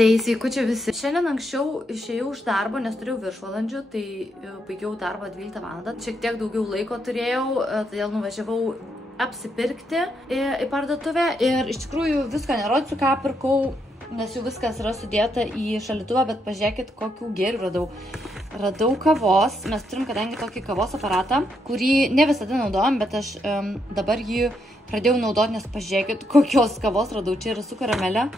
Tai sveikučiai visi. Šiandien anksčiau išėjau iš darbo, nes turėjau viršvalandžių, tai baigiau darbą 12 val. Šiek tiek daugiau laiko turėjau, todėl nuvažiavau apsipirkti į parduotuvę. Ir iš tikrųjų viską nerodysiu, ką pirkau, nes jau viskas yra sudėta į šaldytuvą, bet pažiūrėkit, kokių gėrių radau. Radau kavos. Mes turim, kadangi tokį kavos aparatą, kurį ne visada naudojam, bet aš dabar jį pradėjau naudoti, nes pažiūrėkit, kokios kavos radau. Čia yra su karamele.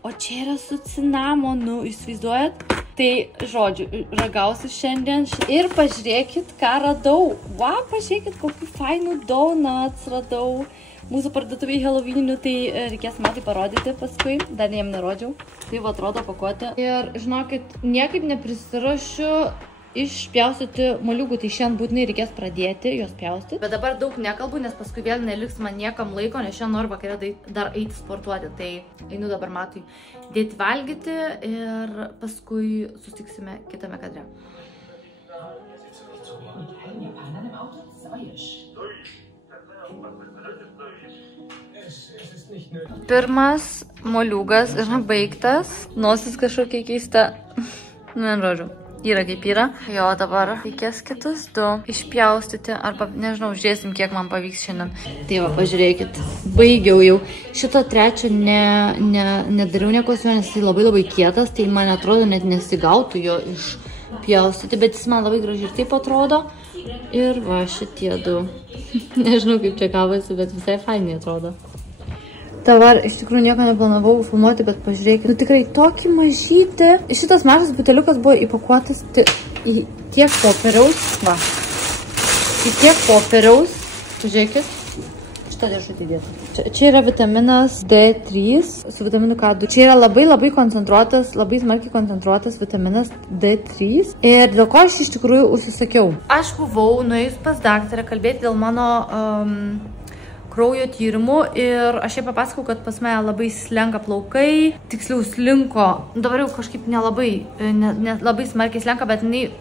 O čia yra su cinamonu, įsivaizduojat? Tai, žodžiu, ragausiu šiandien. Ir pažiūrėkit, ką radau. Wow, pažiūrėkit, kokių fainų donuts radau. Mūsų parduotuvėje Halloweeninių, tai reikės man tai parodyti paskui. Dar jiem nerodžiau. Tai va atrodo pakuotė. Ir, žinokit, niekaip neprisirašiu išpjaustyti moliūgų, tai šiandien būtinai reikės pradėti juos pjaustyti. Bet dabar daug nekalbu, nes paskui vėl neliks man niekam laiko, nes šiandien noriu vakarė dar eiti sportuoti. Tai einu dabar Matui dėti valgyti ir paskui susitiksime kitame kadre. Pirmas moliūgas yra baigtas, nosis kažkokia keista, žodžiu. Yra kaip yra. Jo, dabar reikės kitus du išpjaustyti, arba, nežinau, žiūrėsim, kiek man pavyks šiandien. Tai va, pažiūrėkit, baigiau jau. Šito trečio nedariau nieko su juo, nes jis labai kietas, tai man atrodo net nesigautų jo išpjaustyti, bet jis man labai gražiai ir taip atrodo. Ir va, šitie du. Nežinau, kaip čia gavosi, bet visai fainiai atrodo. Dabar iš tikrųjų nieko neplanavau filmuoti, bet pažiūrėkit, nu tikrai tokį mažytį. Šitas mažas buteliukas buvo įpakuotas į tiek popieriaus, va, į tiek popieriaus, pažiūrėkit, šitą dėžutę įdėta. Čia yra vitaminas D3 su vitaminu K2. Čia yra labai koncentruotas, labai smarkiai koncentruotas vitaminas D3. Ir dėl ko aš iš tikrųjų užsisakiau. Aš buvau nuėjus pas daktarę kalbėti dėl mano kraujo tyrimų ir aš jai papasakau, kad pas mane labai slenka plaukai, tiksliau slinko, dabar jau kažkaip labai smarkiai slenka, bet jinai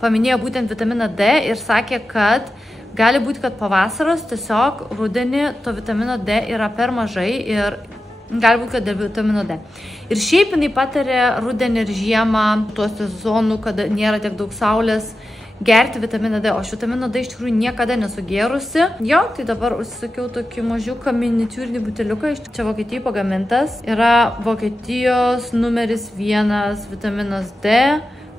paminėjo būtent vitaminą D ir sakė, kad gali būti, kad pavasaros tiesiog rudenį to vitamino D yra per mažai ir gali būti, kad dėl vitamino D. Ir šiaip jinai patarė rudenį ir žiemą, tuo sezonu, kada nėra tiek daug saulės, gerti vitaminą D, o aš vitamino D iš tikrųjų niekada nesu gėrusi. Jo, tai dabar užsisakiau tokį mažiuką miniatiūrinį buteliuką, čia Vokietijai pagamintas. Yra Vokietijos numeris 1 vitaminas D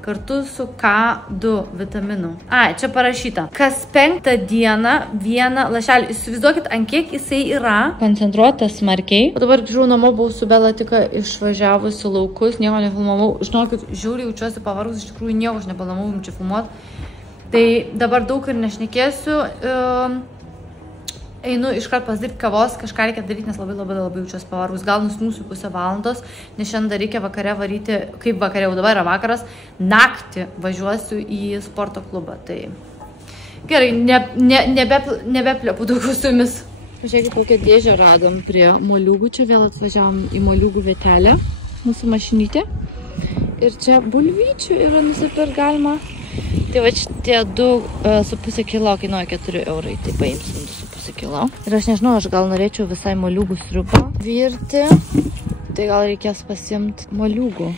kartu su K2 vitaminu. Čia parašyta. Kas 5 dieną vieną lašelį. Įsivaizduokit, ant kiek jisai yra koncentruotas smarkiai. O dabar grįžau namo, buvau su Bela tik išvažiavusi laukus, nieko nefilmavau. Žinokit, žiūri, jaučiuosi pavargus, iš tikrųjų nieko aš neplanavau jums čia filmuoti. Tai dabar daug ir nešnekėsiu. Einu iškart pasidaryti kavos, kažką reikia daryti, nes labai jaučiuosi pavargus. Gal nusnūsiu pusę valandos, nes šiandien dar reikia vakare varyti, kaip vakare, jau dabar yra vakaras, naktį važiuosiu į sporto klubą. Tai gerai, nebeplepu daugiau su jumis. Pažiūrėkit, kokią dėžę radom prie moliūgų. Čia vėl atvažiavom į moliūgų vietelę, mūsų mašinytė. Ir čia bulvyčių yra nusipirkt galima. Tai va šitie 2,5 kilo kainuoja 4 eurai, tai paimsim 2,5 kilo. Ir aš nežinau, aš gal norėčiau visai moliūgų sriubą virti, tai gal reikės pasimti moliūgų.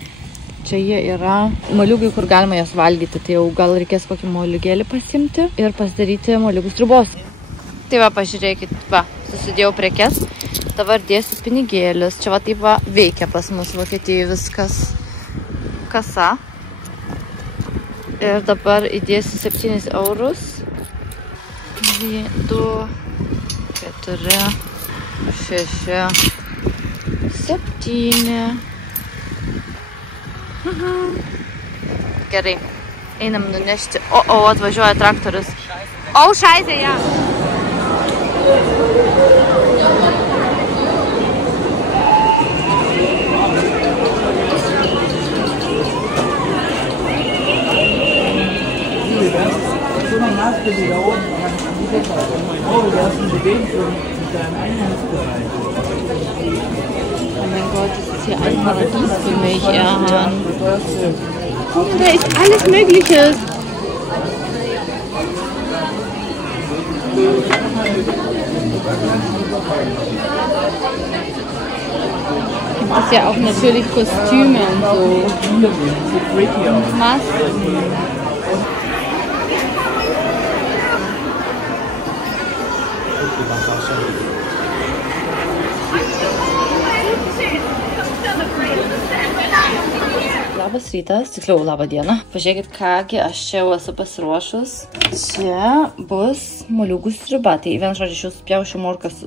Čia jie yra moliūgai, kur galima jas valgyti, tai jau gal reikės kokį moliūgėlį pasimti ir pasidaryti moliūgų sriubos. Tai va, pažiūrėkit, va, susidėjau prekes, dabar dėsiu pinigėlius. Čia va taip va veikia pas mus Vokietijoje viskas. Kasa. Ir dabar įdėsiu 7 eurus. 2, 4, 6, 7. Gerai, einam nunešti. O, atvažiuoja traktorius. O, šaizė, ja. Oh mein Gott, das ist hier ein Paradies für mich, Erhan. Da ist alles Mögliche. Gibt es ja auch natürlich Kostüme und so. Masken. Labas rytas, tiksliau labą dieną. Pažiūrėkit, kągi aš čia jau esu pasiruošus. Čia bus moliūgų sriuba. Tai vien žodžiu, aš jau supjaušiu morkas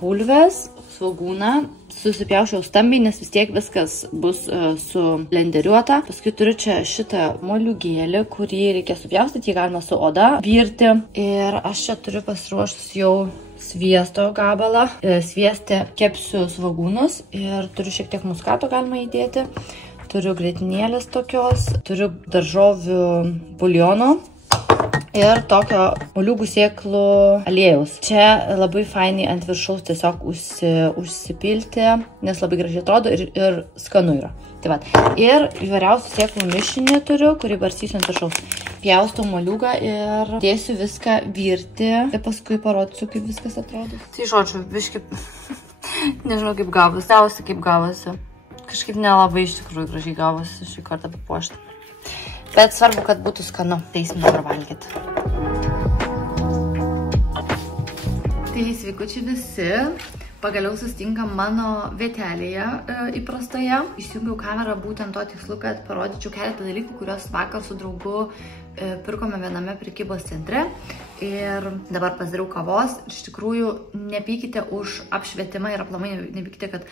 bulves, svogūną, susipjaušiau stambiai, nes vis tiek viskas bus sublenderiuota. Paskui turiu čia šitą moliūgėlį, kurį reikia supjaustyti, jį galima su oda virti. Ir aš čia turiu pasiruošus jau sviesto gabalą. Svieste kepsiu svogūnus ir turiu šiek tiek muskato galima įdėti. Turiu grietinėlės tokios, turiu daržovių buljono ir tokio moliūgų sėklų aliejaus. Čia labai fainiai ant viršaus tiesiog užsipilti, nes labai gražiai atrodo ir skanu yra. Tai va. Ir įvairiausių sėklų mišinį turiu, kurį barstysiu ant viršaus. Pjaustau moliūgą ir dėsiu viską virti ir paskui parodysiu, kaip viskas atrodo. Tai žodžiu, biškai, nežinau kaip gavosi, kaip gavosi. Kažkaip nelabai iš tikrųjų gražiai gavosi šį kartą papuošti. Bet svarbu, kad būtų skanu. Eisim dabar valgyti. Tai sveikučiai visi. Pagaliau susitinkam mano vietelėje įprastoje. Išsijungiau kamerą būtent to tikslu, kad parodyčiau keletą dalykų, kuriuos vakar su draugu pirkome viename prekybos centre. Ir dabar pasidariau kavos. Iš tikrųjų, nepykite už apšvietimą ir aplamai nepykite, kad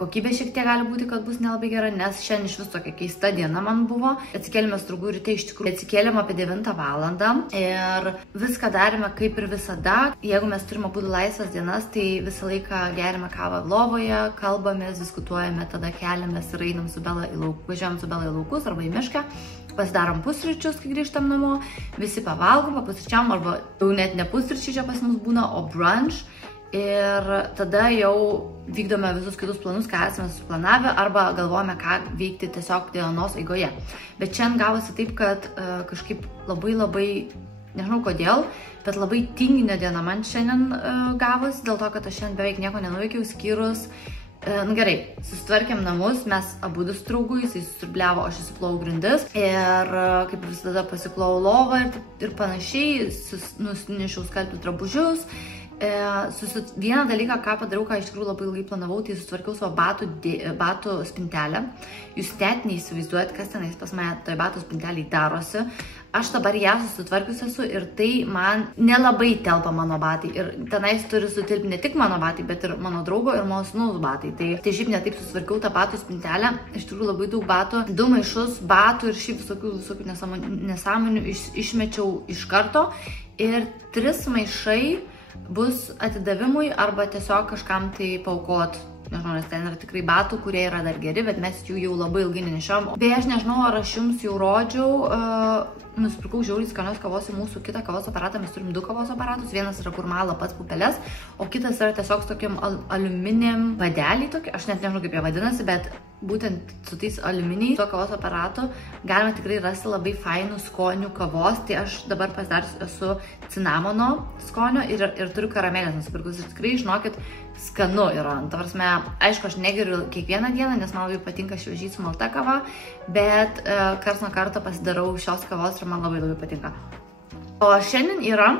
kokybė šiek tiek gali būti, kad bus nelabai gera, nes šiandien iš vis tokia keista diena man buvo. Atsikėlėme su draugu ryte, iš tikrųjų atsikėlėme apie 9 valandą ir viską darėme kaip ir visada. Jeigu mes turime būti laisvas dienas, tai visą laiką gerime kavą lovoje, kalbamės, diskutuojame, tada keliamės ir einam su Bela į laukus, važiuojam su Bela į laukus arba į mišką. Pasidarom pusryčius, kai grįžtam namo, visi pavalgom, papusryčiam, arba jau net ne pusryčiai čia pas mus būna, o brunch. Ir tada jau vykdome visus kitus planus, ką esame suplanavę, arba galvojame, ką veikti tiesiog dienos eigoje. Bet šiandien gavosi taip, kad kažkaip labai, nežinau kodėl, bet labai tinginė diena man šiandien gavosi, dėl to, kad aš šiandien beveik nieko nenuveikiau, skyrus. Nu gerai, susitvarkėm namus, mes abudu su draugu, jisai susiurbliavo, aš įsiplovau grindis ir kaip visada pasiklovau lovą ir panašiai, nusinešiau skalbti drabužius. Vieną dalyką, ką padariau, ką iš tikrųjų labai ilgai planavau, tai susitvarkiau savo batų spintelę. Jūs net neįsivaizduojat, kas tenais pas mane toj batų spintelėj darosi. Aš dabar ją susitvarkius esu ir tai man nelabai telpa mano batai. Ir tenais turi sutilpti ne tik mano batai, bet ir mano draugo ir mano sūnaus batai. Tai šiaip netaip susitvarkiau tą batų spintelę. Iš tikrųjų labai daug batų, 2 maišus batų ir šiaip visokių nesąmonių išmečiau iš karto. Ir 3 maišai bus atidavimui arba tiesiog kažkam tai paaukot. Nežinau, nes ten yra tikrai batų, kurie yra dar geri, bet mes jų jau labai ilgai nenešiom. Beje, aš nežinau, ar aš jums jau rodžiau, nusipirkau žiauriai skanios kavos į mūsų kitą kavos aparatą. Mes turim 2 kavos aparatus, vienas yra kur mala pats pupeles, o kitas yra tiesiog su tokiam aliuminėm padeliai tokie. Aš net nežinau, kaip jie vadinasi, bet būtent su tais aliuminiais to kavos aparatu galima tikrai rasti labai fainų skonių kavos. Tai aš dabar pasidarius esu cinamono skonio ir turiu karamelės nusipirkus. Ir tikrai, žinokit, skanu yra. Ta prasme, aišku, aš negeriu kiekvieną dieną, nes man labai patinka šviežiai sumalta kava, bet karts nuo karto pasidarau šios kavos ir man labai patinka. O šiandien yra,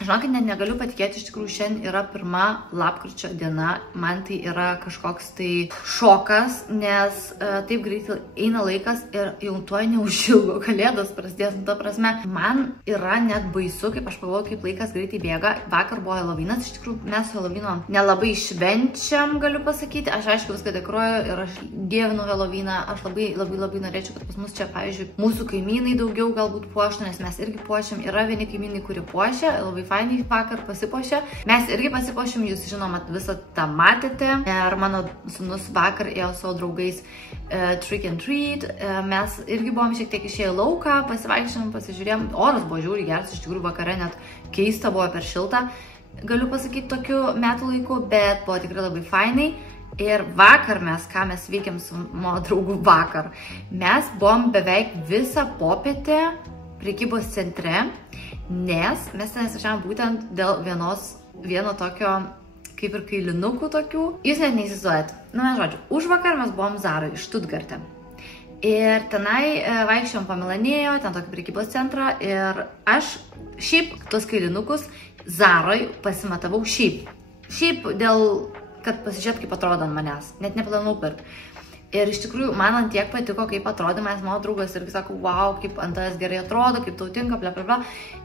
žinokit, net negaliu patikėti, iš tikrųjų šiandien yra 1 lapkričio diena, man tai yra kažkoks tai šokas, nes taip greitai eina laikas ir jau tuoj neužilgo kalėdos prasidės. Ta prasme, man yra net baisu, kaip aš pagalvoju, kaip laikas greitai bėga. Vakar buvo Helovynas, iš tikrųjų mes Helovino nelabai švenčiam, galiu pasakyti. Aš aišku viską dekoruoju ir aš dievinu Helovyną. Aš labai norėčiau, kad pas mus čia, pavyzdžiui, mūsų kaimynai daugiau galbūt puoštų, nes mes irgi puošiam. Yra vieni kaimynai, kurie puošia, labai fainiai vakar pasipuošė. Mes irgi pasipuošėm, jūs žinoma visą tą matėte. Ir mano sūnus vakar ėjo savo draugais trick and treat. Mes irgi buvom šiek tiek išėję lauką, pasivaikščiom, pasižiūrėjom. Oras buvo žiauriai geras, iš tikrųjų vakare net keista, buvo per šilta. Galiu pasakyti tokiu metų laiku, bet buvo tikrai labai fainai. Ir vakar ką mes veikėm su mano draugu vakar. Mes buvom beveik visą popietę prekybos centre nes mes ten važiavom būtent dėl vieno tokio, kaip ir kailinukų tokių. Jūs net neįsivaizduojat. Nu, žodžiu, užvakar mes buvom Zaroj, Štutgarte. Ir tenai vaikščiom po Milanėjo, ten tokį prekybos centrą ir aš šiaip tos kailinukus Zaroj pasimatavau šiaip. Šiaip dėl, kad pasižiūrėt, kaip atrodo ant manęs. Net neplanau pirkti. Ir iš tikrųjų, man ant tiek patiko, kaip atrodė, manęs mano draugas irgi sako, wow, kaip ant tavęs gerai atrodo, kaip tau tinka, bla, bla, bla.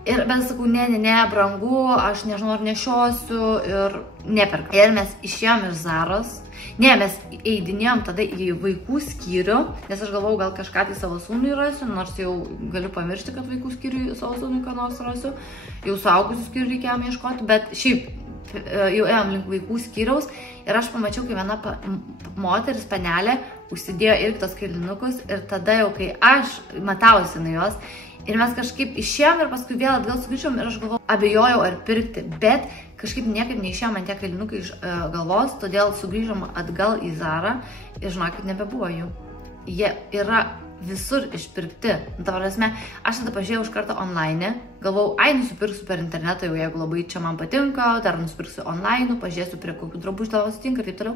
Ir bet sakau, ne, brangu, aš nežinau, ar nešiosiu ir neperka. Ir mes išėjom iš Zaros. Ne, mes eidinėjom tada į vaikų skyrių, nes aš galvojau, gal kažką tai savo sūnui rasiu, nors jau galiu pamiršti, kad vaikų skyriui savo sūnui ką nors rasiu. Jau suaugusių skyrių reikėjo ieškoti, bet šiaip jau ėjom link vaikų skyriaus ir aš pamačiau, kai viena moteris, panelė, užsidėjo irgi tos kailinukus ir tada jau, kai aš matausi nuo jos ir mes kažkaip išėjom ir paskui vėl atgal sugrįžom ir aš galvojau, abejojau ar pirkti, bet kažkaip niekaip neišėjom man tie kailinukai iš galvos, todėl sugrįžom atgal į Zarą ir žinokit, nebebuvo jų. Jie yra visur išpirkti. Ta prasme, aš tada pažiūrėjau iš karto online, galvau, nusipirksiu per internetą, jau jeigu labai čia man patinka, dar nusipirksiu online, pažiūrėsiu prie kokių drabužių tavo sutinka ir taip toliau.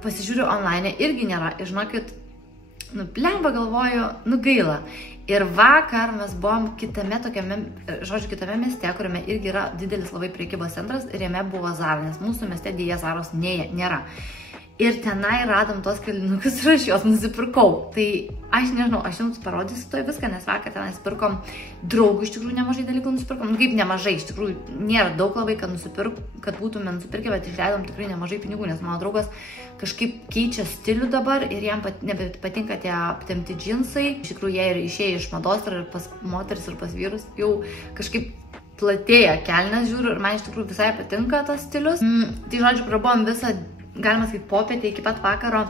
Pasižiūriu online, irgi nėra. Ir žinokit, blemba galvoju, gaila. Ir vakar mes buvom kitame mieste, kuriame irgi yra didelis labai prekybos centras ir jame buvo Zara, nes mūsų mieste dėja Zaros nėra. Ir tenai radom tos kailinukus ir aš juos nusipirkau. Tai aš nežinau, aš jums parodysiu to viską, nes vakar tenais pirkom draugų, iš tikrųjų nemažai dalykų nusipirkom. Kaip nemažai, iš tikrųjų nėra daug labai, kad būtume nusipirkę, bet išleidom tikrai nemažai pinigų, nes mano draugas kažkaip keičia stilių dabar ir jam nebepatinka tie aptempti džinsai. Iš tikrųjų, jie ir išėjo iš mados ir pas moteris ir pas vyrus jau kažkaip platėja kelnes žiūriu ir man iš tikrųjų visai patinka tas stilius. Tai žodžiu, prabuvom visą, galima sakyti, popietę iki pat vakaro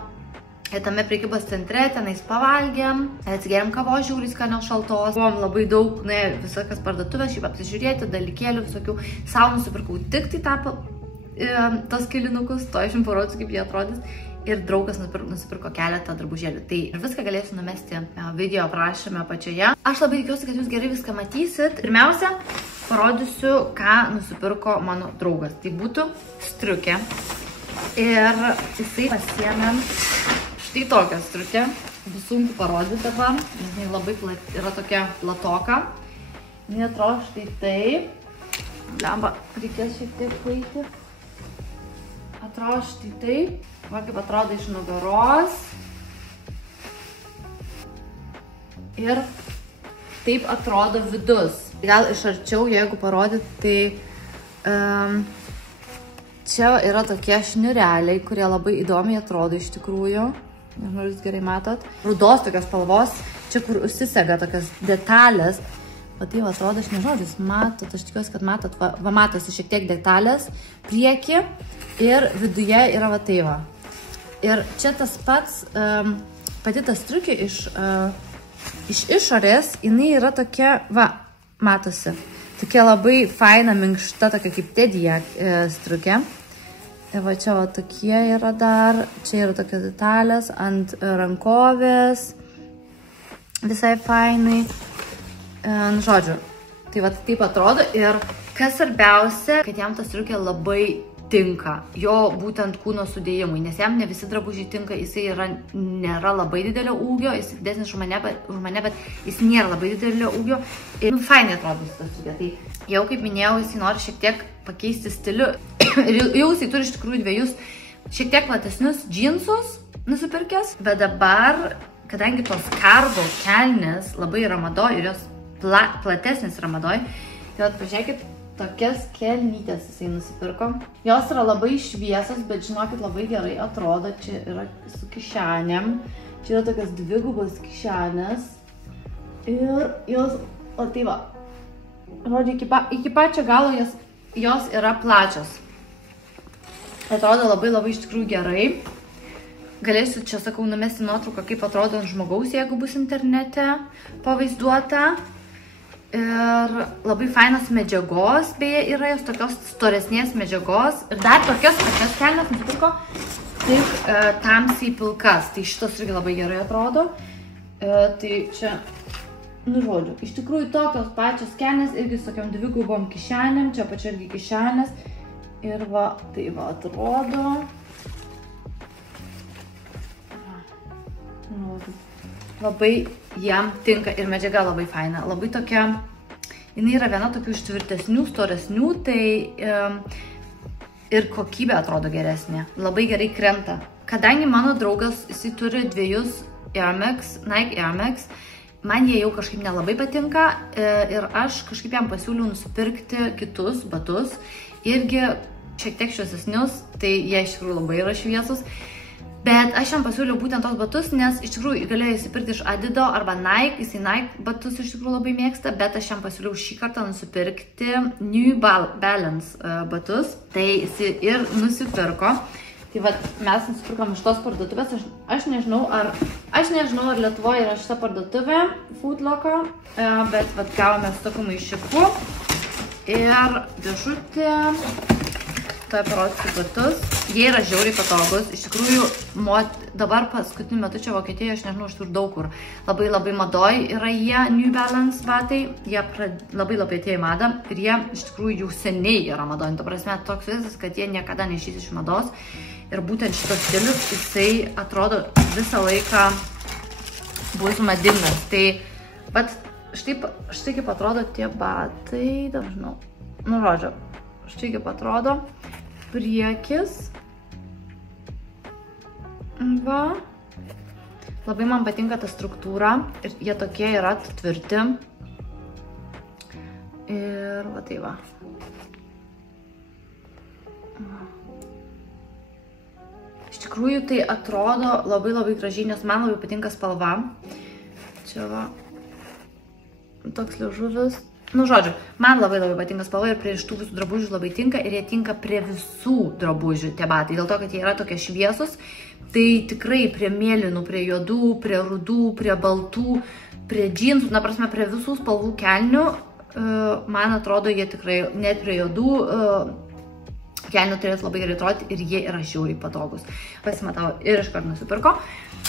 tame prekybos centre, tenais pavalgėm, atsigėrėm kavos žiūrį skanios šaltos. Buvom labai daug, visokias parduotuvės, šiaip apsižiūrėti, dalykėlių visokių. Sau nusipirkau tik tai tos kailinukus, to aš jums parodysiu, kaip jie atrodys. Ir draugas nusipirko keletą drabužėlių. Tai ir viską galėsiu numesti video aprašyme apačioje. Aš labai tikiuosi, kad jūs gerai viską matysit. Pirmiausia, parodysiu, ką nusipirko mano draugas. Tai būtų striukė. Ir jisai pasiėmėm štai tokią striukę. Bus sunku parodyti dabar, nes jinai labai yra tokia platoka. Jinai atrodo štai taip. Lemba, reikės šiek tiek paeiti. Atrodo štai taip. Va kaip atrodo iš nugaros. Ir taip atrodo vidus. Gal iš arčiau, jeigu parodyt, tai čia yra tokie šniureliai, kurie labai įdomiai atrodo iš tikrųjų. Nežinau, jūs gerai matot. Rudos tokios spalvos, čia kur užsisega tokios detalės. Va tai va atrodo, aš nežinau, jūs matot, aš tikiuosi, kad matot, va matosi šiek tiek detalės prieki ir viduje yra va tai va. Ir čia tas pats, pati ta striukė iš išorės, jinai yra tokia, va, matosi, tokia labai faina, minkšta, tokia kaip tedija striukė. Ir va čia va tokie yra dar, čia yra tokios detalės ant rankovės, visai fainai. Žodžiu, tai va taip atrodo ir kas svarbiausia, kad jam ta striukė labai tinka, jo būtent kūno sudėjimui, nes jam ne visi drabužiai tinka, jisai nėra labai didelio ūgio, jis didesnis už mane, bet jis nėra labai didelio ūgio ir fainai atrodo ta striukė. Tai jau kaip minėjau, jisai nori šiek tiek pakeisti stilių ir jau jisai turi iš tikrųjų dviejus šiek tiek platesnius džinsus nusipirkęs, bet dabar, kadangi tos kargo kelnės labai yra madoj ir jos platesnės yra madoj, tai pažiūrėkit, tokias kelnytės jisai nusipirko. Jos yra labai šviesios, bet žinokit, labai gerai atrodo. Čia yra su kišenėm. Čia yra tokios dvigubos kišenės. Ir jos, o tai va, žodžiu, iki pačio galo jos yra plačios. Atrodo labai iš tikrųjų gerai. Galėsiu čia, sakau, numesti nuotrauką, kaip atrodo ant žmogaus, jeigu bus internete pavaizduota. Ir labai fainas medžiagos, beje, yra jos tokios storesnės medžiagos. Ir dar tokios pačias kelnes nusipirko, tik tamsiai pilkas. Tai šitos irgi labai gerai atrodo. Tai čia Nu, žodžiu, iš tikrųjų tokios pačios kelnės, irgi su tokiam dvigubom kišenėm, čia pačia irgi kišenės. Ir va, tai va atrodo. Labai jam tinka ir medžiaga labai faina. Labai tokia, jinai yra viena tokių iš tvirtesnių, storesnių, tai ir kokybė atrodo geresnė. Labai gerai krenta. Kadangi mano draugas, jisai turi dviejus Air Max, Nike Air Max, man jie jau kažkaip nelabai patinka ir aš kažkaip jam pasiūliau nusipirkti kitus batus, irgi šiek tiek šviesesnius, tai jie iš tikrųjų labai yra šviesus. Bet aš jam pasiūliau būtent tos batus, nes iš tikrųjų galėjo įsipirkti iš Adido arba Nike, jisai Nike batus iš tikrųjų labai mėgsta, bet aš jam pasiūliau šį kartą nusipirkti New Balance batus, tai jisai ir nusipirko. Tai vat, mes nusipirkom iš tos parduotuvės, aš nežinau, ar Lietuvoje yra šita parduotuvė, Foot Locker, bet vat gavome su tokiu maišiuku ir dėžutė, tai parodysiu batus. Jie yra žiauriai patogus, iš tikrųjų dabar paskutiniu metu čia Vokietijoje, aš nežinau, aš turiu daug kur, labai madoj yra jie New Balance batai, jie labai atėjo į madą ir jie iš tikrųjų jau seniai yra madoj, ta prasme toks visas, kad jie niekada neišeis iš mados. Ir būtent šitas stilius, jisai atrodo visą laiką bus madingas. Tai, bet štai kaip atrodo tie batai, dažnau, nu žodžiu, štai kaip atrodo priekis. Va. Labai man patinka ta struktūra ir jie tokie yra tvirti. Ir va tai va. Iš tikrųjų tai atrodo labai gražiai, nes man labai patinka spalva. Čia va, toks liežuvis. Nu, žodžiu, man labai patinka spalva ir prie šitų visų drabužių labai tinka ir jie tinka prie visų drabužių tie batai. Dėl to, kad jie yra tokie šviesus, tai tikrai prie mėlynų, prie juodų, prie rudų, prie baltų, prie džinsų, na prasme, prie visų spalvų kelnių, man atrodo, jie tikrai net prie juodų kelnių turės labai gerai atrodyti ir jie yra žiauriai patogus. Pasimatau ir iškart nusipirko.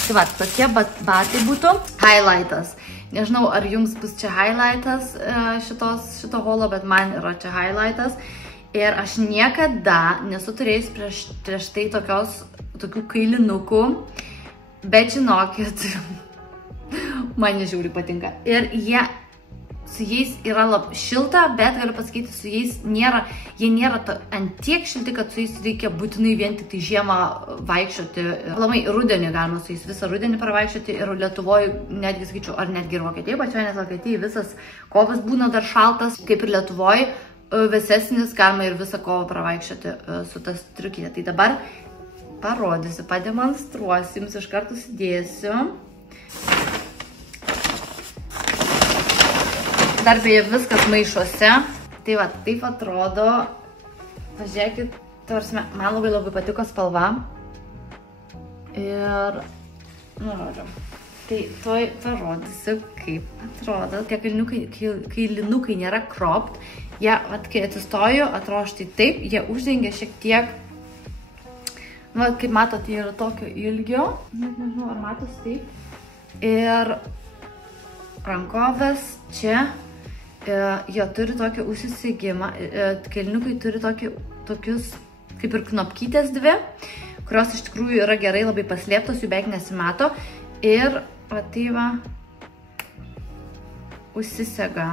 Tai va, tokie batai būtų highlightas. Nežinau, ar jums bus čia highlightas šito holo, bet man yra čia highlightas. Ir aš niekada nesu turėjus prieš tai tokių kailinukų, bet žinokit, man jie žiauriai patinka. Ir su jais yra šilta, bet galiu pasakyti, su jais jie nėra ant tiek šilti, kad su jais reikia būtinai vien tik tai žiemą vaikščioti. Aplamai rudenį galima su jais visą rudenį pravaikščioti ir Lietuvoje, netgi sakyčiau, ar netgi ir Vokietijoje pačioje, nes Vokietijoje visas kovas būna dar šaltas, kaip ir Lietuvoje, vėsesnis, galima ir visą kovą pravaikščioti su tas striukyje. Tai dabar parodysiu, pademonstruosiu, jums iš karto sudėsiu. Dar beje viskas maišuose. Tai va, taip atrodo. Pažiūrėkit, man labai patiko spalva. Ir, nu, žodžiu. Tai toj parodysiu, kaip atrodo. Tie kailinukai nėra cropped. Jie, kai atsistoju, atrodo štai taip. Jie uždengia šiek tiek. Nu, kaip matot, jie yra tokio ilgio. Net nežinau, ar matos taip. Ir rankovės čia. Jie turi tokį užsisegimą, kailinukai turi tokius kaip ir knopkytės dvi, kurios iš tikrųjų yra gerai labai paslėptos, jų beveik nesimato. Ir va tai va, užsisega.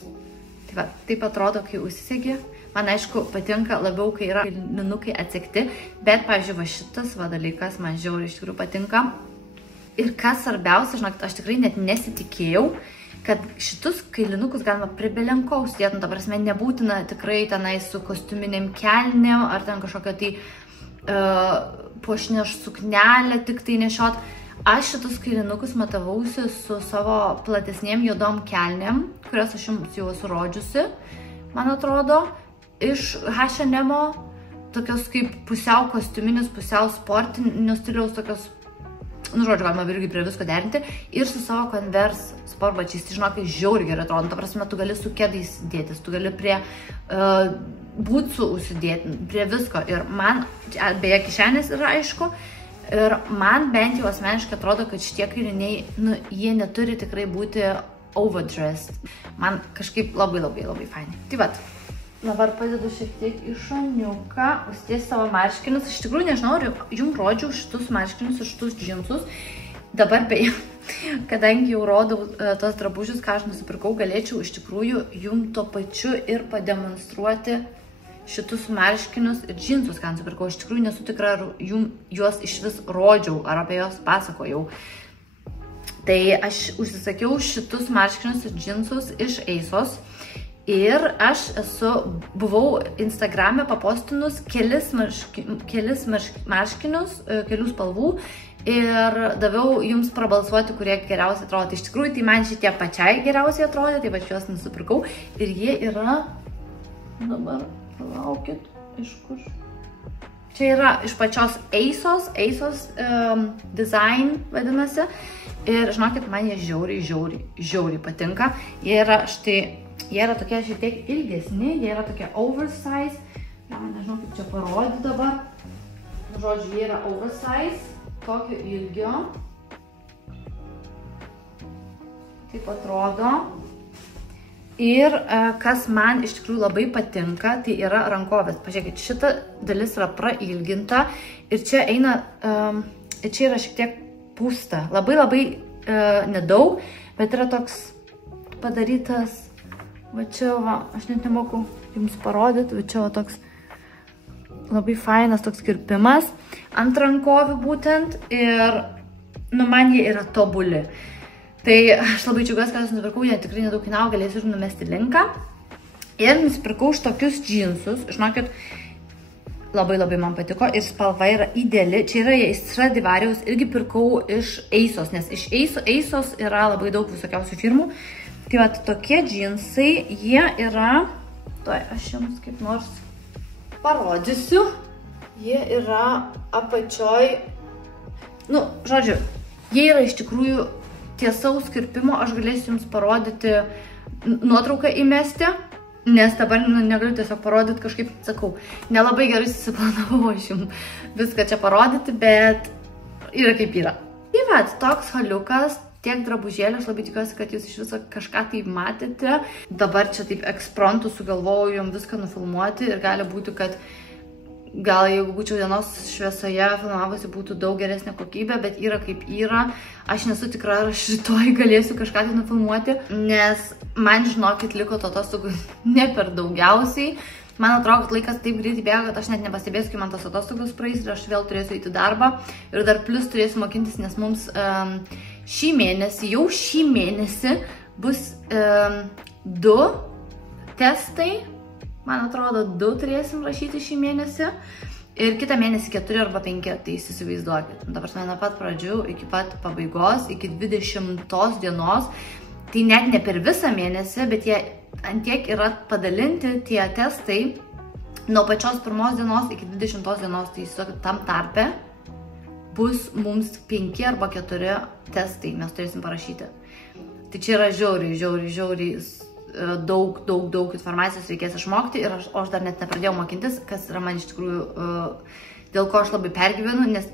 Tai va, taip atrodo, kai užsisegi. Man aišku patinka labiau, kai yra kailinukai atsekti, bet, pavyzdžiui, va šitas va dalykas man žiauriai iš tikrųjų patinka. Ir kas svarbiausia, žinokit, aš tikrai net nesitikėjau, kad šitus kailinukus galima prie belenko užsidėti, ta prasme, nebūtina tikrai tenai su kostiuminėm kelnėm, ar ten kažkokią tai puošnę suknelę tik tai nešiot. Aš šitus kailinukus matavausi su savo platesnėm juodom kelnėm, kurias aš jums jau esu rodžiusi, man atrodo, iš H&M, tokios kaip pusiau kostiuminis, pusiau sportinio stiliaus, tokios, nu žodžiu, galima irgi prie visko derinti, ir su savo Converse sportbačiais, tai žinokai, žiauriai gerai atrodo, ta prasme, tu gali su kedais dėtis, tu gali prie būtsų užsidėti, prie visko, ir man, beje, kišenės yra aišku, Ir man bent jau asmeniškai atrodo, kad šitie kailiniai, nu, jie neturi tikrai būti overdressed. Man kažkaip labai fainai. Tai vat, dabar padedu šiek tiek į šoniuką, užsidėsiu savo marškinius. Iš tikrųjų nežinau, ar jums rodžiau šitus marškinius ir šitus džinsus. Dabar beje, kadangi jau rodau tos drabužius, ką aš nusipirkau, galėčiau iš tikrųjų jums tuo pačiu ir pademonstruoti šitus marškinius ir džinsus, ką nusipirkau. Iš tikrųjų nesu tikra, ar jums juos iš vis rodžiau, ar apie juos pasakojau. Tai aš užsisakiau šitus marškinius ir džinsus iš ASOS. Ir aš buvau Instagrame papostinus kelis marškinius, kelių spalvų ir daviau jums prabalsuoti, kurie geriausiai atrodo. Tai iš tikrųjų, tai man šitie pačiai geriausiai atrodė, tai va šios nusipirkau. Ir jie yra, dabar palaukit, iš kur. Čia yra iš pačios ASOS Design vadinasi. Ir žinokit, man jie žiauriai patinka. Jie yra tokie šiek tiek ilgesni, jie yra tokie oversize. Nežinau, kaip čia parodyti dabar. Žodžiu, jie yra oversize, tokio ilgio. Taip atrodo. Ir kas man iš tikrųjų labai patinka, tai yra rankovės. Pažiūrėkit, šita dalis yra prailginta ir čia eina, čia yra šiek tiek pūsta. Labai nedaug, bet yra toks padarytas. Va čia, va, aš net nemoku jums parodyti, va čia va toks labai fainas toks kirpimas ant rankovių būtent ir, nu, man jie yra tobuli. Tai aš labai džiaugiuosi, kad aš nusipirkau, jie tikrai nedaug kainavo, galėsiu ir numesti linką. Ir nusipirkau šitokius džinsus, žinokit, labai man patiko ir spalva yra ideali. Čia yra Stradivarius, irgi pirkau iš ASOS, nes iš ASOS yra labai daug visokiausių firmų. Tai va, tokie džinsai, jie yra, aš jums kaip nors parodysiu, jie yra apačioj, nu, žodžiu, jie yra iš tikrųjų tiesaus kirpimo, aš galėsiu jums parodyti, nuotrauką įmesti, nes dabar negaliu tiesiog parodyti kažkaip, sakau, nelabai gerai susiplanavau aš jums viską čia parodyti, bet yra kaip yra. Tai va, toks haliukas, tiek drabužėlių, aš labai tikiuosi, kad jūs iš viso kažką tai matėte. Dabar čia taip ekspromptu sugalvojau jums viską nufilmuoti ir gali būti, kad gal jeigu būčiau dienos šviesoje filmavusi būtų daug geresnė kokybė, bet yra kaip yra. Aš nesu tikra, ar aš rytoj galėsiu kažką tai nufilmuoti, nes man, žinokit, liko to atostogų ne per daugiausiai. Man atrodo, kad laikas taip greitai bėga, kad aš net nepastebėsiu, kai man tas atostogos praeis ir aš vėl turėsiu eiti darbą. Ir dar plus turėsiu mokintis, nes mums šį mėnesį bus 2 testai. Man atrodo, 2 turėsim rašyti šį mėnesį. Ir kitą mėnesį 4 arba 5, tai įsivaizduokit. Dabar nuo pat pradžių iki pat pabaigos, iki 20 dienos. Tai net ne per visą mėnesį, bet jie antiek yra padalinti tie testai nuo pačios 1 dienos iki 20 dienos. Tai įsivaizduokit, tam tarpe bus mums 5 arba 4 testai, mes turėsim parašyti. Tai čia yra žiauriai daug informacijos reikės išmokti ir aš dar net nepradėjau mokintis, kas yra man iš tikrųjų, dėl ko aš labai pergyvenu, nes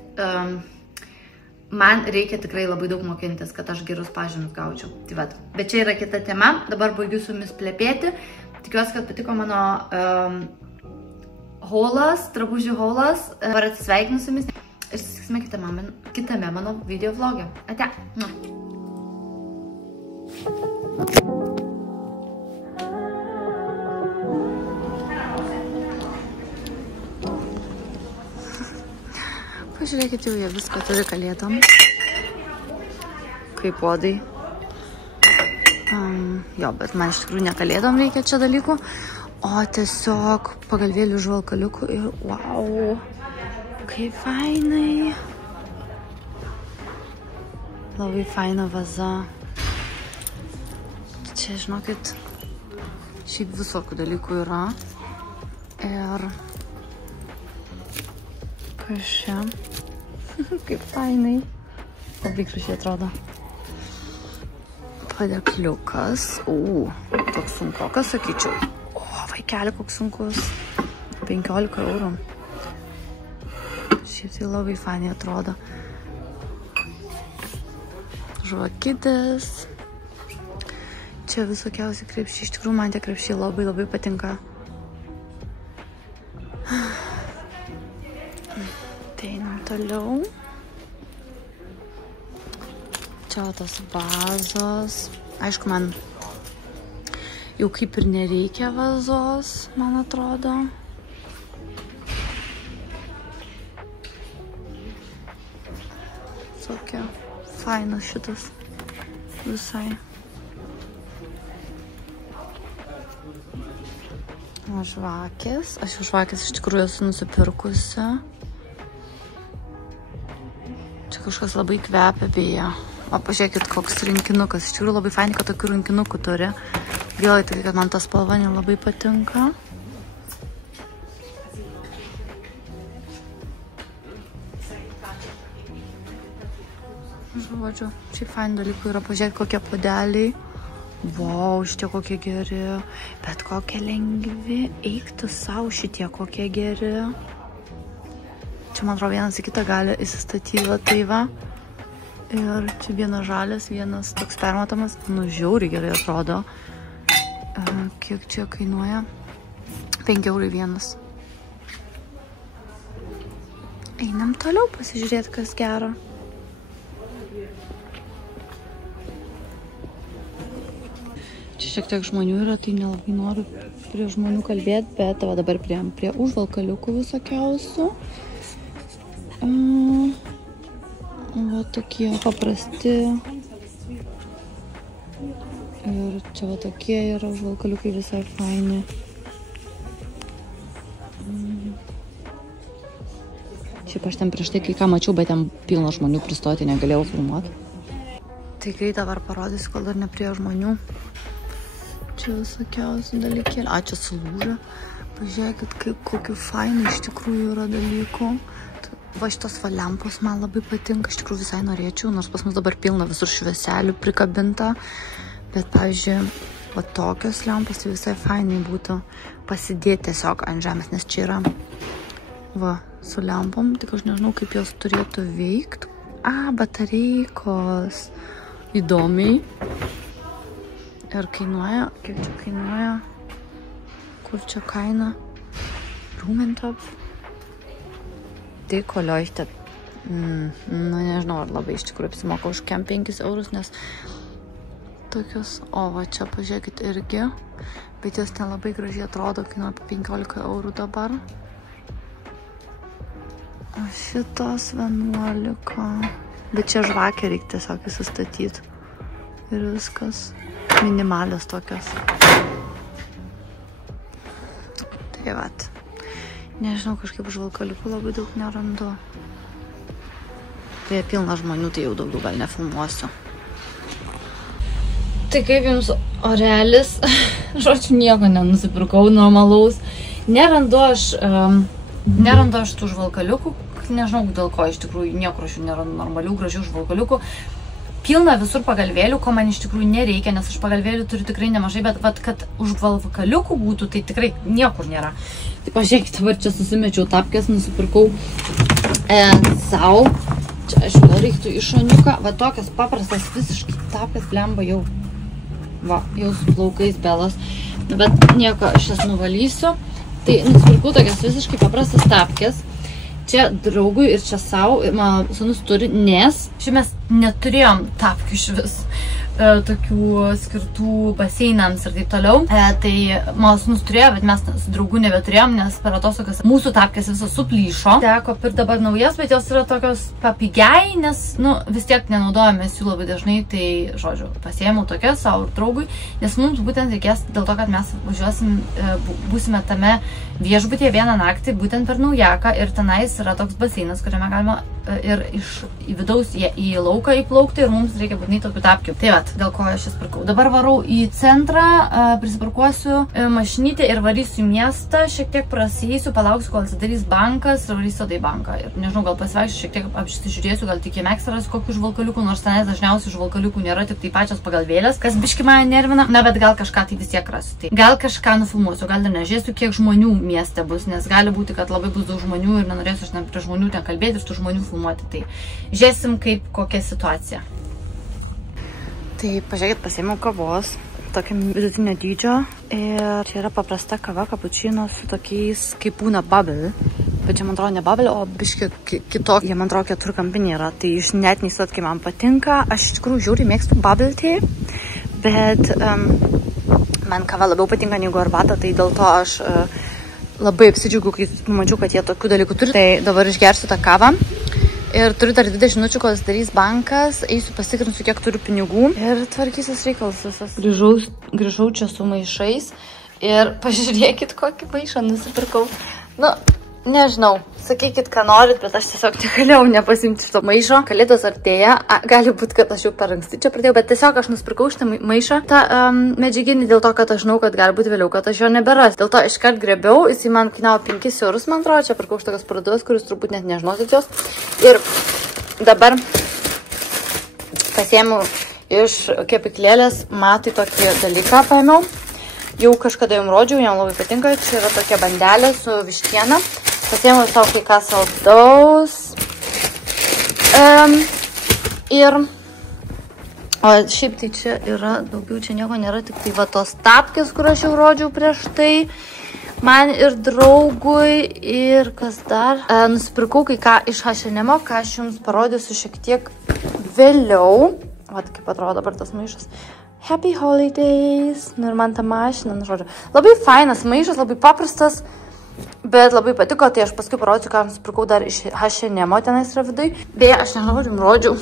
man reikia tikrai labai daug mokintis, kad aš gerus pažymius gaučiau. Tai vat. Bet čia yra kita tema, dabar baigiu su jumis plepėti. Tikiuosi, kad patiko mano haulas, drabužių haulas. Dabar atsisveikinu su jumis ir susitiksime kitame mano video vloge. Ate! Pažiūrėkit, jau jie viską turi kalėdom. Kaip podai. Jo, bet man iš tikrųjų ne kalėdom reikia čia dalykų, o tiesiog pagalvėlių žvalkaliukų ir wow, kaip fainai. Labai faina vaza. Čia, žinokit, šiaip visokių dalykų yra. Ir kas čia? Kaip fainai. Labai gražiai atrodo. Padėkliukas. Toks sunkokas, sakyčiau. Vaikeli, koks sunkus. 15 eurų. šiaip tai labai faniai atrodo. Žvakidės. Čia visokiausi krepšiai. Iš tikrųjų, man tie krepšiai labai labai patinka. Tai einam toliau. Čia tos vazos. Aišku, man jau kaip ir nereikia vazos, man atrodo. Tokia fainas šitas visai. Žvakės. Aš jau žvakės iš tikrųjų esu nusipirkusi. Čia kažkas labai kvepia beje. O pažiūrėkit, koks rinkinukas. Iš tikrųjų labai fainai, kad tokių rinkinukų turi. Gaila tik, kad man ta spalva nelabai patinka. Žodžiu, šiaip fainų dalykų yra. Pažiūrėkit, kokie podeliai. Vau, šitie kokie geri. Bet kokie lengvi. Eik tu savo šitie kokie geri. Čia, man atrodo, vienas į kitą gali įsistatyti, tai va. Ir čia vienas žalias, vienas toks permatomas. Nu, žiauriai gerai atrodo. Kiek čia kainuoja? 5 eurai vienas. Einam toliau pasižiūrėti, kas gero. Čia šiek tiek žmonių yra, tai nelabai noriu prie žmonių kalbėti, bet va dabar prie užvalkaliukų visokiausių. Va tokie paprasti. Ir čia va tokie yra užvalkaliukai visai faini. Šiaip aš ten prieš tai kai ką mačiau, bet ten pilna žmonių pristoti, negalėjau filmuoti. Tai greit dabar parodysiu, kol dar neprie žmonių. Čia visokiausių dalykėlį. A, čia sulūžė. Pažiūrėkit, kokių fainų iš tikrųjų yra dalykų. Va šitos va lempos man labai patinka. Iš tikrųjų visai norėčiau, nors pas mus dabar pilna visur švieselių prikabinta. Bet, pavyzdžiui, va tokios lempos tai visai fainai būtų pasidėti tiesiog ant žemės, nes čia yra va su lempom. Tik aš nežinau, kaip jos turėtų veikti. A, batareikos. Įdomiai. Ir kainuoja, kiek čia kainuoja, kur čia kaina, Rumentop. Tai kolioištė, nu nežinau, ar labai iš tikrųjų apsimoka už 5 eurus, nes tokios, o va čia pažiūrėkit irgi, bet jos ten labai gražiai atrodo, kainuoja 15 eurų dabar. O šitos 11, bet čia žvakę reikia tiesiog įsistatyti ir viskas. Minimalios tokios. Tai vat. Nežinau, kažkaip žvalkaliukų labai daug nerandu. Tai pilna žmonių, tai jau daugiau gal nefilmuosiu. Tai kaip jums orelis? Žodžiu, nieko nenusipirkau normalaus. Nerandu aš tų žvalkaliukų. Nežinau, dėl ko iš tikrųjų niekur aš jų nerandu normalių, gražių žvalkaliukų. Pilna visur pagalvėlių, ko man iš tikrųjų nereikia, nes aš pagalvėlių turiu tikrai nemažai, bet vat, kad už žvalkaliukų būtų, tai tikrai niekur nėra. Tai pažiūrėkit, dabar čia susimečiau tapkės, nusipirkau savo. Čia, aišku, gal reiktų išoniuką. Va tokias paprastas visiškai tapkės blemba jau. Va, jau su plaukais belas. Bet nieko, aš jas nuvalysiu. Tai nusipirkau tokias visiškai paprastas tapkės. Čia draugui ir čia savo, mano sūnus turi, nes šiaip mes neturėjom tapkių iš vis tokių skirtų baseinams ir taip toliau. Tai mano sūnus turėjo, bet mes su draugu nebeturėjom, nes per atostogas mūsų tapkės visos suplyšo. Teko pirkti dabar naujas, bet jos yra tokios papigiai, nes nu, vis tiek nenaudojamės jų labai dažnai, tai žodžiu, pasiėmiau tokias savo ir draugui, nes mums būtent reikės dėl to, kad mes važiuosim, būsime tame viešbutyje vieną naktį, būtent per Naujaką, ir tenais yra toks baseinas, kuriame galima ir į vidaus į lauką įplaukti ir mums reikia būtinai tokių tapkių. Tai vat, dėl ko aš jas pirkau. Dabar varau į centrą, prisiparkuosiu mašinytę ir varysiu į miestą, šiek tiek prasėsiu, palauksiu, kol atsidarys bankas ir varysiu tada į banką. Ir nežinau, gal pasivaikščiu, šiek tiek apsižiūrėsiu, gal tik į Meksaras kokių žvalkaliukų, nors tenais dažniausiai žvalkaliukų nėra, tik tai pačios pagalvėlės, kas biški mane nervina. Na, bet gal kažką tai vis tiek rasiu. Tai gal kažką nufilmuosiu, gal ir nežiūrėsiu, kiek žmonių mieste bus, nes gali būti, kad labai bus daug žmonių ir nenorėsiu aš prie žmonių ten kalbėti ir tų žmonių filmuoti. Tai žiūrėsim, kaip kokia situacija. Tai pažiūrėkit, pasiėmiau kavos, tokia vidutinio dydžio ir čia yra paprasta kava, kapučino su tokiais, kaip būna bubble. Bet čia man atrodo ne bubble, o biški kitokie. Jie man atrodo keturkampiniai yra, tai iš net neįstot, kai man patinka. Aš iš tikrųjų žiūri mėgstu bubble tea, bet man kava labiau patinka negu arbata, tai dėl to aš labai apsidžiaugiu, kai pamačiau, kad jie tokių dalykų turi. Tai dabar išgersiu tą kavą ir turiu dar 20 minučių, kol atsidarys bankas, eisiu pasikrinsiu, kiek turiu pinigų ir tvarkysis reikalas visas. Grįžau čia su maišais ir pažiūrėkit, kokį maišą nusipirkau. Nu, nežinau, sakykit, ką norit, bet aš tiesiog negalėjau nepasimti šito maišo. Kalėdos artėja, gali būti, kad aš jau per anksti čia pradėjau, bet tiesiog aš nusipirkau šitą maišą, tą medžiaginį, dėl to, kad aš žinau, kad gali būti vėliau, kad aš jo neberas. Dėl to iškart grebiau, jisai man kainavo 5 eurus, man atrodo, čia pirkau šitokios parduotuvės, kuris turbūt net nežinosit jos. Ir dabar pasiėmiau iš kepyklėlės, matai tokį dalyką paėmiau. Jau kažkada jums rodžiau, jam labai patinka, čia yra tokia bandelė su vištiena. Pasiėmiau savo kai ką saldaus. O šiaip tai čia yra, daugiau čia nieko nėra, tik tai va tos tapkės, kur aš jau rodžiau prieš tai. Man ir draugui ir kas dar. Nusipirkau kai ką iš H&M, ką aš jums parodysiu šiek tiek vėliau. Vat kaip atrodo dabar tas maišas. Happy Holidays. Nu ir man ta mašina, nu žodžiu. Labai fainas maišas, labai paprastas. Bet labai patiko, tai aš paskui parodysiu, ką nusipirkau dar iš H&M, tenais yra vidui. Beje, aš rodžiau.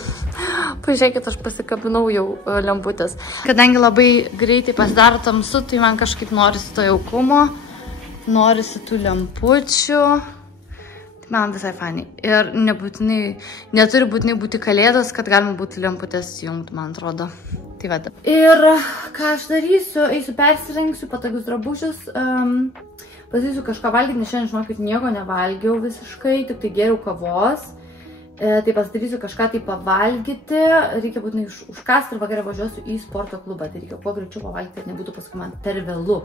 Pažiūrėkit, aš pasikabinau jau lemputės. Kadangi labai greitai pasidaro tamsu, tai man kažkaip norisi to jaukumo, norisi tų lempučių. Tai man visai fani. Ir neturi būtinai būti kalėdos, kad galima būti lemputės įjungti, man atrodo. Tai vada. Ir ką aš darysiu, eisiu persirengsiu patogius drabužius. Pasidarysiu kažką valgyti, nes šiandien žinokit nieko nevalgiau visiškai, tik tai geriau kavos. Tai pasidarysiu kažką tai pavalgyti, reikia būtinai užkasti ir vakarą važiuosiu į sporto klubą. Tai reikia kuo greičiau pavalgyti, kad nebūtų paskui man per vėlu.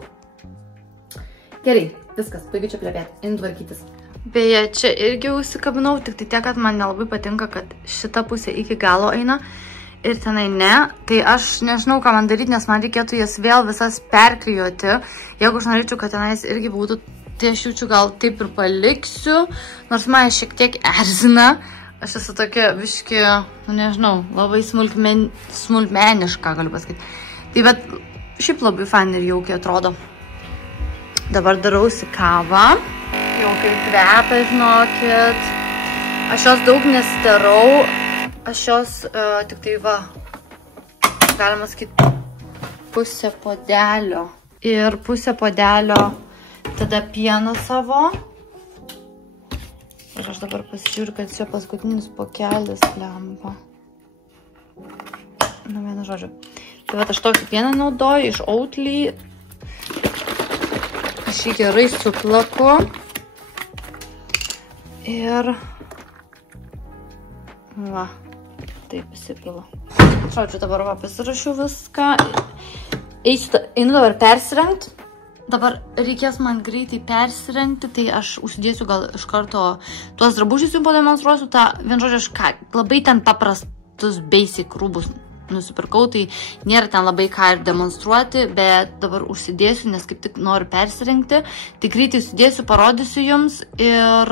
Gerai, viskas, baigiu čia plepėti, einu tvarkytis. Beje, čia irgi užsikabinau, tik tai tiek, kad man nelabai patinka, kad šita pusė iki galo eina. Ir tenai ne, tai aš nežinau, ką man daryti, nes man reikėtų jas vėl visas perklijuoti. Jeigu aš norėčiau, kad tenais irgi būtų, tai aš jaučiu gal taip ir paliksiu, nors man šiek tiek erzina. Aš esu tokia viški, nu nežinau, labai smulkmeniška, galiu pasakyti. Tai bet šiaip labai fan ir jaukiai atrodo. Dabar darausi kavą, jau kaip kvepia, žinokit. Aš jos daug nesidarau. Aš jos tik tai va, galima sakyti, pusę puodelio. Ir pusę puodelio tada pieno savo. Ir aš dabar pasižiūriu, kad čia paskutinis pokelis lempa. Nu, vienu žodžiu. Tai va, aš tokį pieną naudoju iš Oatly. Aš jį gerai suplaku. Ir va. Taip įsipila. Žodžiu, dabar va pasirašiau viską. Einu dabar persirengti. Dabar reikės man greitai persirengti, tai aš užsidėsiu gal iš karto tuos drabužius jums pademonstruosiu. Vien žodžiu, aš labai ten paprastus basic rūbus nusipirkau, tai nėra ten labai ką ir demonstruoti, bet dabar užsidėsiu, nes kaip tik noriu persirengti. Tai greitai užsidėsiu, parodysiu jums ir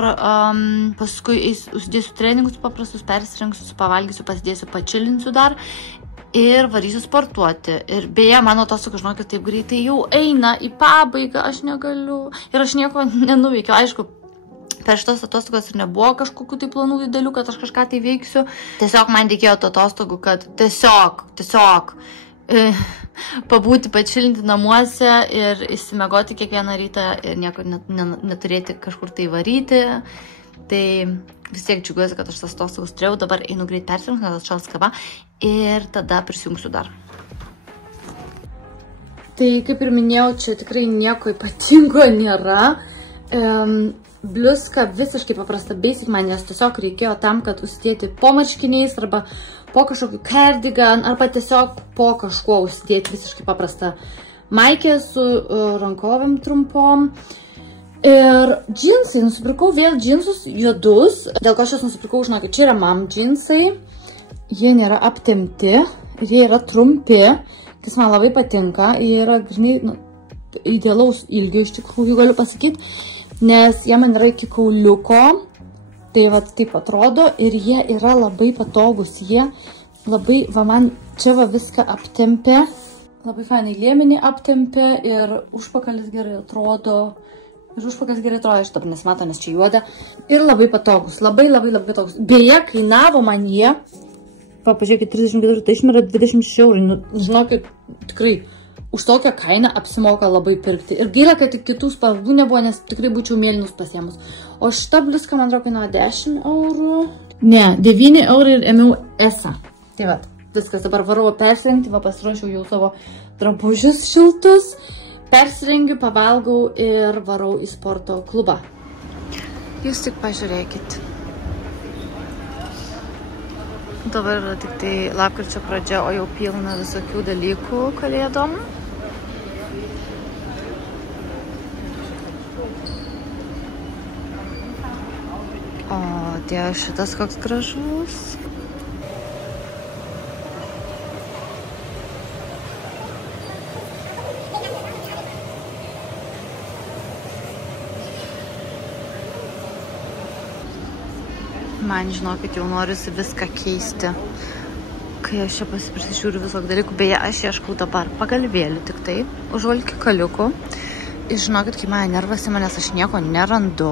paskui užsidėsiu treningus paprastus, persirengsiu, pavalgysiu, pasidėsiu, pačilinsiu dar ir varysiu sportuoti. Ir beje, mano atostogų, žinokit, taip greitai jau eina į pabaigą, aš negaliu ir aš nieko nenuveikiu, aišku. Per šitos atostogos ir nebuvo kažkokių tai planų didelių, kad aš kažką tai veiksiu. Tiesiog man reikėjo to atostogų, kad tiesiog pabūti, pačilinti namuose ir įsimegoti kiekvieną rytą ir nieko neturėti kažkur tai varyti. Tai vis tiek džiugiuosi, kad aš tas atostogas turėjau, dabar einu greit persirengti, nes atšals kava ir tada prisijungsiu dar. Tai kaip ir minėjau, čia tikrai nieko ypatingo nėra. Bliuska visiškai paprasta basic man, nes tiesiog reikėjo tam, kad užsidėti po marškiniais arba po kažkokiu cardigan arba tiesiog po kažkuo užsidėti visiškai paprastą maikę su rankovėm trumpom. Ir džinsai, nusipirkau vėl džinsus juodus, dėl ko aš juos nusipirkau, žinokit, čia yra mam džinsai, jie nėra aptempti ir jie yra trumpi. Kas man labai patinka, jie yra grinai idealaus ilgio, iš tikrųjų galiu pasakyti, nes jie man yra iki kauliuko, tai va taip atrodo ir jie yra labai patogus, jie labai, va man čia va viską aptempė, labai fainai liemenį aptempė ir užpakalis gerai atrodo, iš dabar nesimato, nes čia juoda ir labai patogus, labai patogus. Beje, kainavo man jie, pažiūrėkit, 34, tai išmėra 26 eurų. Nu, žinokit, tikrai, už tokią kainą apsimoka labai pirkti. Ir gaila, kad tik kitų spalvų nebuvo, nes tikrai būčiau mėlynus pasiemus. O šita bliuska, man atrodo, kainavo 10 eurų. Ne, 9 eurų ir ėmiau esą. Tai va, viskas, dabar varau persirengti, va pasiruošiau jau savo drabužius šiltus. Persirengiu, pavalgau ir varau į sporto klubą. Jūs tik pažiūrėkit. Dabar yra tik tai lapkričio pradžia, o jau pilna visokių dalykų kalėdom. O tie šitas koks gražus. Man, žinokit, jau norisi viską keisti. Kai aš čia prisižiūriu visokių dalykų, beje, aš ieškau dabar pagalvėlių tik tai, užvalkikaliukų. Ir žinokit, kai mane nervasi, nes aš nieko nerandu.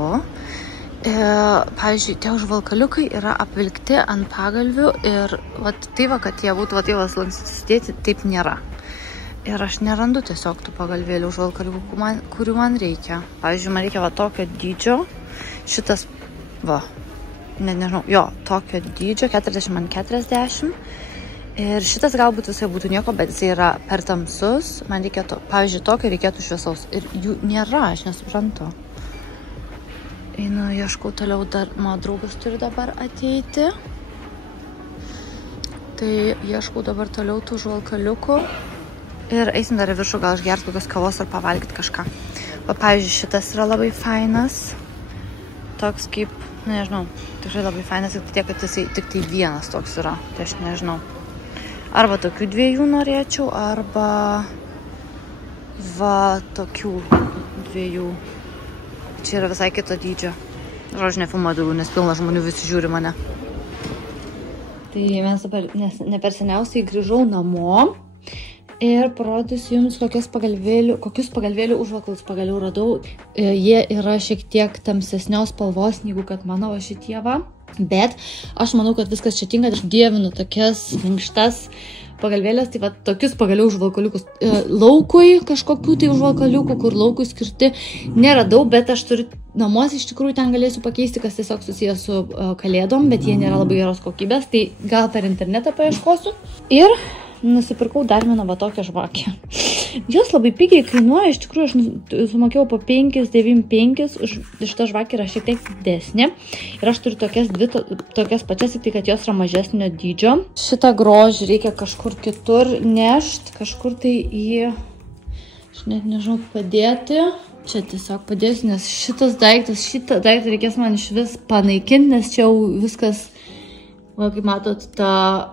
Pavyzdžiui, tie užvalkaliukai yra apvilkti ant pagalvių ir tai va, kad jie būtų lankstyti sudėti, taip nėra. Ir aš nerandu tiesiog tų pagalvėlių užvalkaliukų, kurių man reikia. Pavyzdžiui, man reikia va tokio dydžio, šitas, va, nežinau, jo, tokio dydžio, 40 ant 40. Ir šitas galbūt visai būtų nieko, bet jis yra per tamsus. Man reikėtų, pavyzdžiui, tokio reikėtų šviesaus. Ir jų nėra, aš nesuprantu. Einu, ieškau toliau, dar mano draugas turi dabar ateiti. Tai ieškau dabar toliau tų žvalkaliukų. Ir eisim dar į viršų, gal išgerti kokios kavos ar pavalgyti kažką. O, pavyzdžiui, šitas yra labai fainas. Toks kaip, nežinau, tikrai labai fainas, tiek, kad jisai tik tai vienas toks yra, tai aš nežinau. Arba tokių dviejų norėčiau, arba va tokių dviejų. Čia yra visai kito dydžio. Žodžiu, nefilmuoju daugiau, nes pilna žmonių visi žiūri mane. Tai mes dabar ne per seniausiai grįžau namo ir parodysiu jums kokius pagalvėlių užvakalus pagaliau radau. Jie yra šiek tiek tamsesnios spalvos, negu kad mano va šitie va. Bet aš manau, kad viskas čia tinka. Aš dievinu tokias minkštas pagalvėlės, tai va tokius pagaliau užvalkaliukus. Laukui kažkokių tai užvalkaliukų, kur laukui skirti neradau, bet aš turiu namuose, iš tikrųjų ten galėsiu pakeisti, kas tiesiog susijęs su kalėdom, bet jie nėra labai geros kokybės, tai gal per internetą paieškosiu. Ir nusipirkau dar vieną va tokią žvakę. Jos labai pigiai kainuoja, iš tikrųjų aš sumokėjau po 5,95, šita žvakė yra šiek tiek didesnė. Ir aš turiu tokias pačias, tik tai kad jos yra mažesnio dydžio. Šitą grožį reikia kažkur kitur nešti, kažkur tai aš net nežinau padėti. Čia tiesiog padėsiu, nes šitą daiktą reikės man iš vis panaikinti, nes čia jau viskas, va, kaip matot, ta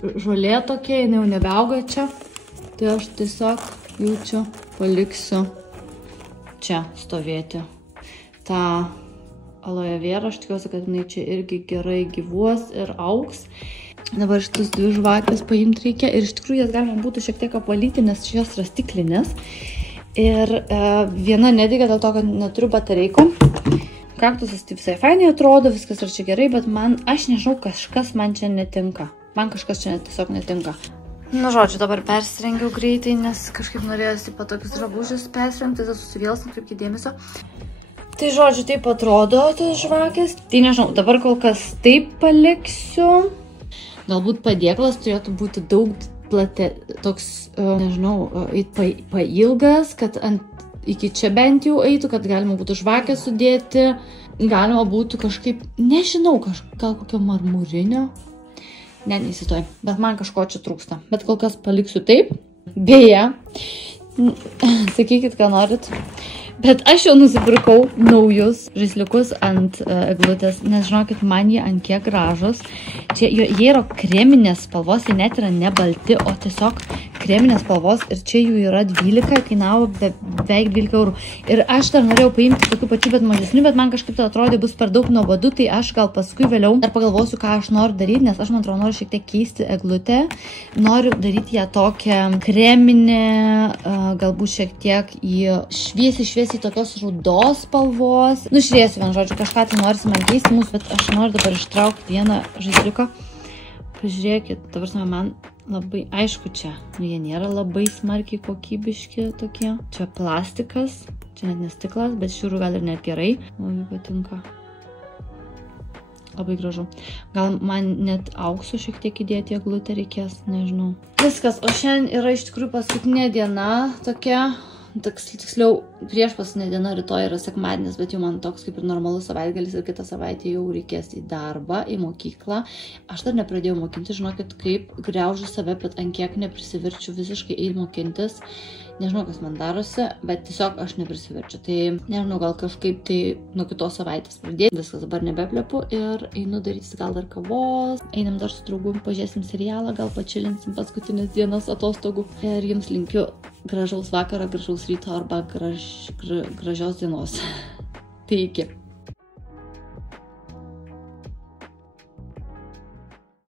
žolė tokia, jinai jau nebeauga čia. Tai aš tiesiog jau čia paliksiu čia stovėti. Ta aloe vera, aš tikiuosi, kad jinai čia irgi gerai gyvuos ir augs. Dabar šitus dvi žvakės paimti reikia ir iš tikrųjų jas galima būtų šiek tiek apvalyti, nes jos yra stiklinės. Ir viena nedega dėl to, kad neturiu batareikų. Kaktusas tai visai fainai atrodo, viskas yra čia gerai, bet aš nežinau, kažkas man čia netinka. Man kažkas čia tiesiog netinka. Nu, žodžiu, dabar persirengiau greitai, nes kažkaip norėjusi po tokius drabužius persirengti, tai susivėlas, nekreipkite dėmesio. Tai žodžiu, taip atrodo tos žvakės. Tai nežinau, dabar kol kas taip paliksiu. Galbūt padėklas turėtų būti daug toks, nežinau, pailgas, kad iki čia bent jau eitų, kad galima būtų žvakę sudėti. Galima būtų kažkaip, nežinau, gal kokio marmurinio. Ne, neįsistoju, bet man kažko čia trūksta. Bet kol kas paliksiu taip. Beje, sakykit, ką norit. Bet aš jau nusipirkau naujus žaisliukus ant eglutės, nes žinokit, man jie ant kiek gražus. Čia jie yra kreminės spalvos, jie net yra ne balti, o tiesiog kreminės spalvos ir čia jų yra 12, kainavo beveik 12 eurų. Ir aš dar norėjau paimti tokių pačių, bet mažesnių, bet man kažkaip tai atrodė bus per daug nuobodu, tai aš gal paskui vėliau dar pagalvosiu, ką aš noriu daryti, nes aš, man atrodo, noriu šiek tiek keisti eglutę. Noriu daryti ją tokią kreminę, galbūt šiek tiek į šviesiai tokios rudos spalvos. Nu, žiūrėsiu, vien žodžiu, kažką tai norisi man keisti mūsų, bet aš noriu dabar ištraukti vieną žaisliuką. Pažiūrėkit, dabar man labai aišku čia. Nu, jie nėra labai smarkiai kokybiški tokie. Čia plastikas, čia net nestiklas, bet šiūrų gal ir net gerai. Labai patinka. Labai gražu. Gal man net aukso šiek tiek įdėti eglutę reikės, nežinau. Viskas, o šiandien yra iš tikrųjų paskutinė diena tokia. Tiksliau, prieš paskutinė diena, rytoj yra sekmadienis, bet jau man toks kaip ir normalus savaitgalis ir kitą savaitę jau reikės į darbą, į mokyklą. Aš dar nepradėjau mokinti, žinokit, kaip griaužiu save, bet ant kiek neprisiverčiu visiškai eiti mokintis. Nežinau, kas man darosi, bet tiesiog aš neprisiverčiu. Tai nežinau, gal kažkaip tai nuo kitos savaitės pradėti. Viskas dabar nebeplepu ir einu daryti gal dar kavos. Einam dar su draugum, pažiūrėsim serialą, gal pačilinsim paskutinės dienos atostogų. Ir jums linkiu gražaus vakaro, gražaus ryto arba gražios dienos. Tai iki.